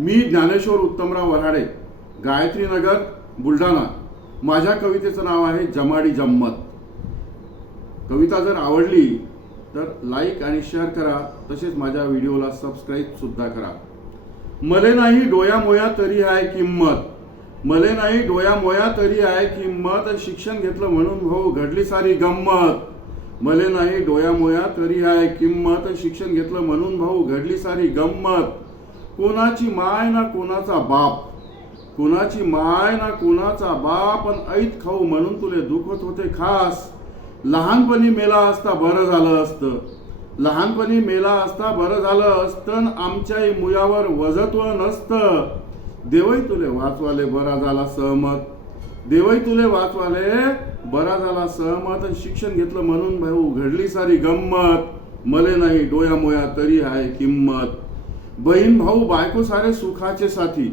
मी ज्ञानेश्वर उत्तमराव वऱ्हाडे, गायत्री नगर, बुलढाणा। माझ्या कवितेचं नाव आहे जमाडी जम्मत। कविता जर आवडली तर लाईक आणि शेअर करा, तसेच माझ्या व्हिडिओला सबस्क्राईब सुद्धा करा। मले नाही डोया मोया तरी आहे किंमत, मले नाही डोया मोया तरी आहे किंमत, शिक्षण घेतलं म्हणून भाऊ घडली सारी गंमत। मले नाही डोया मोया तरी आहे किंमत, शिक्षण घेतलं म्हणून भाऊ घडली सारी गंमत। कोणाची माय ना कोणाचा बाप, कोणाची माय ना कोणाचा बाप, पण ऐत खाऊ म्हणून तुले दुखत होते खास। लहानपणी मेला असता बरं झालं असतं, लहानपणी मेला असता बरं झालं असतं, आमच्याही मुयावर वजत्व नसतं। देवई तुले वाचवाले बरा झाला सहमत, देवई तुले वाचवाले बरा झाला सहमत, शिक्षण घेतलं म्हणून भाऊ घडली सारी गंमत। मले नाही डोया मोया तरी आहे किंमत। बहीण भाऊ बायको सारे सुखाचे साथी,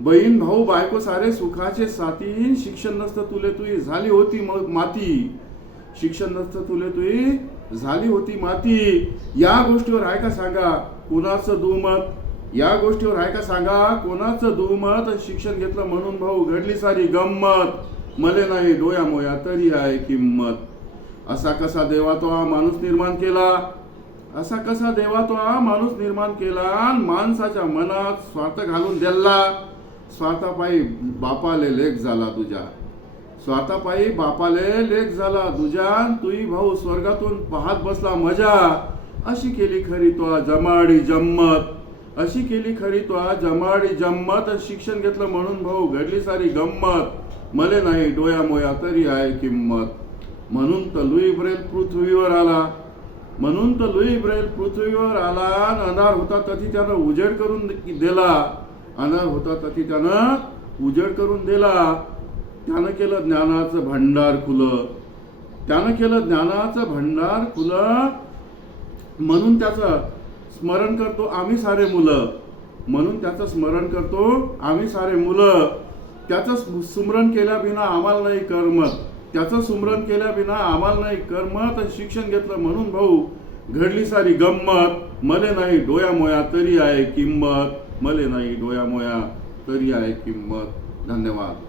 बहीण भाऊ बायको सारे सुखाचे साथी, शिक्षण नसतं तुले तुई झाली होती माती, शिक्षण नसतं तुले तुई झाली होती माती। या गोष्टीवर आहे का सांगा कोणाचं दुमत, या गोष्टीवर आहे का सांगा कोणाचं दुमत, शिक्षण घेतलं म्हणून भाऊ घडली सारी गंमत। मले नाही डोया मोया तरी आहे किंमत। असा कसा देवा तो माणूस निर्माण केला, असा कसा देवा तो माणूस निर्माण केला, माणसाच्या मनात स्वार्थ घालून दिला। स्वार्थापायी बापाले लेख झाला तुझ्या, स्वार्थापायी बापाले लेख झाला तुझ्या, तुई भाऊ स्वर्गातून पाहत बसला मजा। अशी केली खरी तो जमाडी जम्मत, अशी केली खरी तो जमाडी जम्मत, शिक्षण घेतलं म्हणून भाऊ घडली सारी गंमत। मले नाही डोया मोया तरी आहे किंमत। म्हणून तर लुई ब्रेल पृथ्वीवर आला, म्हणून तर लुई ब्रेल पृथ्वीवर आला, अंधार होता तरी त्यानं उजेड करून दिला, अंधार होता तरी त्यानं उजेड करून दिला। त्यानं केलं ज्ञानाचं भांडार खुलं, त्यानं केलं ज्ञानाचं भांडार खुलं, म्हणून त्याचं स्मरण करतो आम्ही सारे मुलं, म्हणून त्याचं स्मरण करतो आम्ही सारे मुलं। त्याचं सुमरण केल्या बिना आम्हाला नाही करमत, त्याचं सुमरण केल्या बिना आम्हाला नाही करमत, शिक्षण घेतलं म्हणून भाऊ घडली सारी गंमत। मले नाही डोया मोया तरी आहे किंमत, मले नाही डोया मोया तरी आहे किंमत। धन्यवाद।